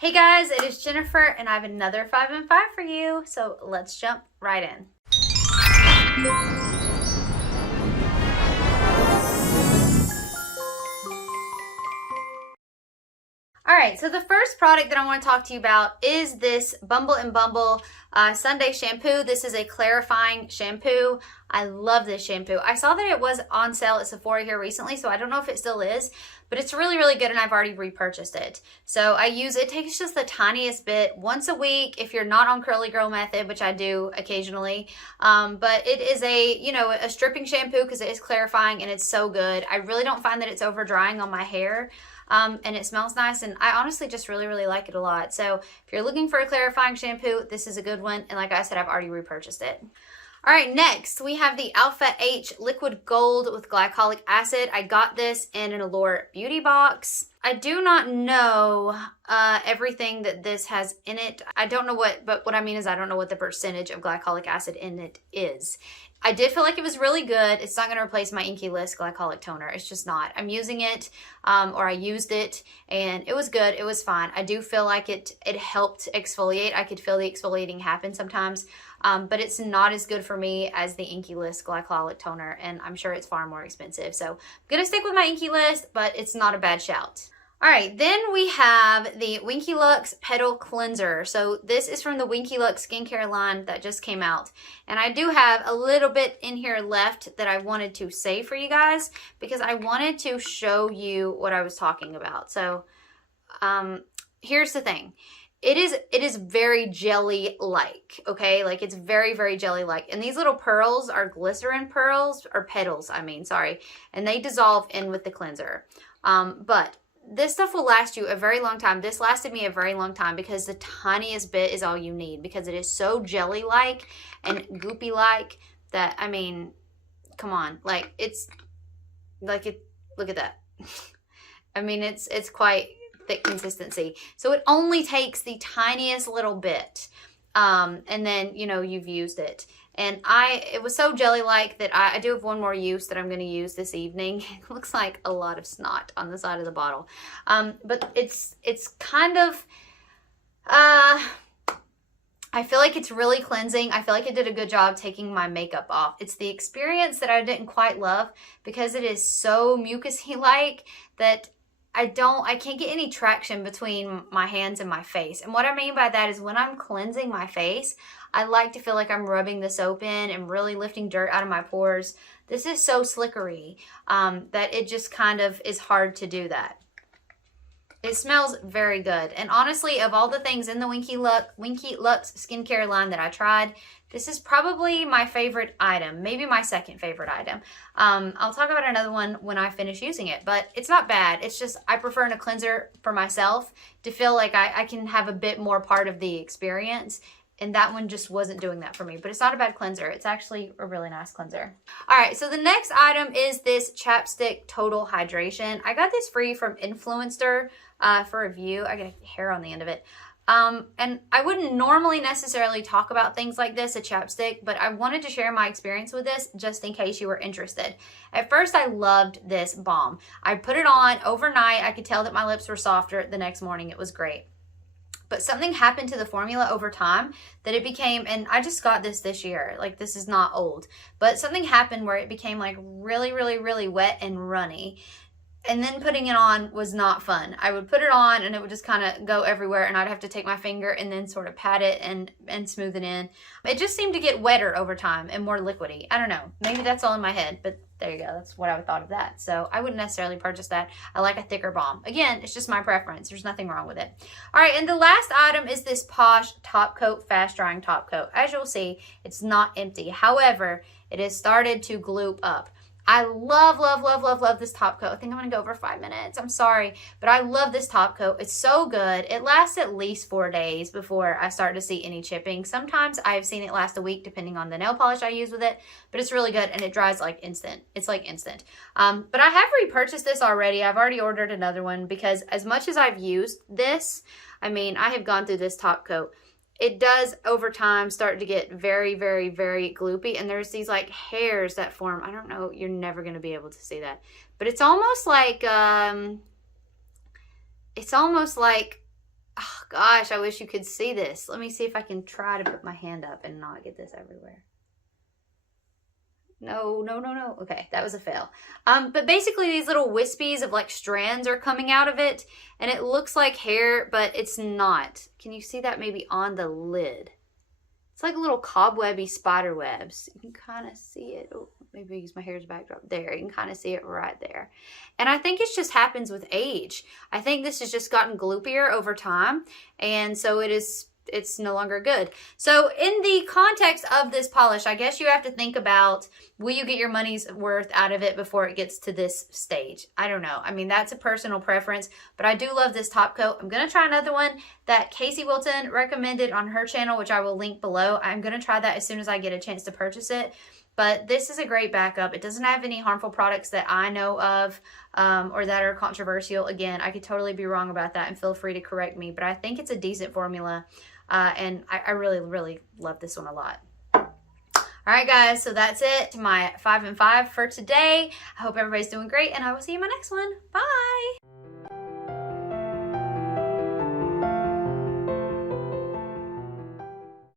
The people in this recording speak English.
Hey guys, it is Jennifer and I have another 5 and 5 for you. So let's jump right in. Alright, so the first product that I want to talk to you about is this Bumble Sunday shampoo. This is a clarifying shampoo. I love this shampoo. I saw that it was on sale at Sephora here recently, so I don't know if it still is, but it's really, really good and I've already repurchased it. So I use it. It takes just the tiniest bit once a week if you're not on Curly Girl method, which I do occasionally. But it is a stripping shampoo because it is clarifying and it's so good. I really don't find that it's over drying on my hair. And it smells nice, and I honestly just really, really like it a lot. So if you're looking for a clarifying shampoo, this is a good one, and like I said, I've already repurchased it. All right, next we have the Alpha H Liquid Gold with Glycolic Acid. I got this in an Allure beauty box. I do not know everything that this has in it. I don't know but what I mean is I don't know what the percentage of glycolic acid in it is. I did feel like it was really good. It's not going to replace my Winky Lux Glycolic Toner. It's just not. I'm using it, or I used it, and it was good. It was fine. I do feel like it helped exfoliate. I could feel the exfoliating happen sometimes, but it's not as good for me as the Winky Lux Glycolic Toner, and I'm sure it's far more expensive. So I'm going to stick with my Winky Lux, but it's not a bad shout. All right, then we have the Winky Lux Petal Cleanser. So this is from the Winky Lux skincare line that just came out. And I do have a little bit in here left that I wanted to save for you guys because I wanted to show you what I was talking about. So here's the thing. It is very jelly-like, okay? Like it's very, very jelly-like. And these little pearls are glycerin pearls, or petals, I mean, sorry. And they dissolve in with the cleanser. But this stuff will last you a very long time. This lasted me a very long time because the tiniest bit is all you need because it is so jelly-like and goopy-like that, I mean, come on. Like, it's, like, look at that. I mean, it's quite thick consistency. So it only takes the tiniest little bit. And then, you've used it. And it was so jelly-like that I do have one more use that I'm going to use this evening. It looks like a lot of snot on the side of the bottle. But it's kind of, I feel like it's really cleansing. I feel like it did a good job taking my makeup off. It's the experience that I didn't quite love because it is so mucusy-like that I can't get any traction between my hands and my face. And what I mean by that is when I'm cleansing my face, I like to feel like I'm rubbing the soap in and really lifting dirt out of my pores. This is so slickery that it just kind of is hard to do that. It smells very good. And honestly, of all the things in the Winky Lux skincare line that I tried, this is probably my favorite item, maybe my second favorite item. I'll talk about another one when I finish using it, but it's not bad. It's just I prefer a cleanser for myself to feel like I can have a bit more part of the experience. And that one just wasn't doing that for me. But it's not a bad cleanser. It's actually a really nice cleanser. All right, so the next item is this ChapStick Total Hydration. I got this free from Influencer for review. I got hair on the end of it. And I wouldn't normally necessarily talk about things like this, a chapstick, but I wanted to share my experience with this just in case you were interested. At first, I loved this balm. I put it on overnight. I could tell that my lips were softer the next morning. It was great. But something happened to the formula over time that it became, and I just got this year, like this is not old, but something happened where it became like really, really, really wet and runny. And then putting it on was not fun. I would put it on and it would just kind of go everywhere and I'd have to take my finger and then sort of pat it and smooth it in. It just seemed to get wetter over time and more liquidy. I don't know. Maybe that's all in my head, but there you go. That's what I thought of that. So I wouldn't necessarily purchase that. I like a thicker balm. Again, it's just my preference. There's nothing wrong with it. All right, and the last item is this Poshe Top Coat Fast Drying Top Coat. As you'll see, it's not empty. However, it has started to gloop up. I love, love, love, love, love this top coat. I think I'm going to go over 5 minutes. I'm sorry, but I love this top coat. It's so good. It lasts at least 4 days before I start to see any chipping. Sometimes I've seen it last a week depending on the nail polish I use with it, but it's really good and it dries like instant. It's like instant. But I have repurchased this already. I've already ordered another one because as much as I've used this, I mean, I have gone through this top coat. It does over time start to get very, very, very gloopy. And there's these like hairs that form. I don't know. You're never going to be able to see that. But it's almost like Oh, gosh, I wish you could see this. Let me see if I can try to put my hand up and not get this everywhere. No, no, no, no. Okay, that was a fail. But basically these little wispies of like strands are coming out of it, and it looks like hair, but it's not. Can you see that maybe on the lid? It's like little cobwebby spider webs. You can kind of see it. Oh, maybe use my hair's backdrop. There, you can kind of see it right there. And I think it just happens with age. I think this has just gotten gloopier over time, and so it's no longer good. So in the context of this polish, I guess you have to think about, will you get your money's worth out of it before it gets to this stage? I don't know. I mean, that's a personal preference, but I do love this top coat. I'm going to try another one that Casey Wilton recommended on her channel, which I will link below. I'm going to try that as soon as I get a chance to purchase it. But this is a great backup. It doesn't have any harmful products that I know of or that are controversial. Again, I could totally be wrong about that, and feel free to correct me, but I think it's a decent formula. And I really, really love this one a lot. All right, guys, so that's it. My 5 and 5 for today. I hope everybody's doing great, and I will see you in my next one. Bye.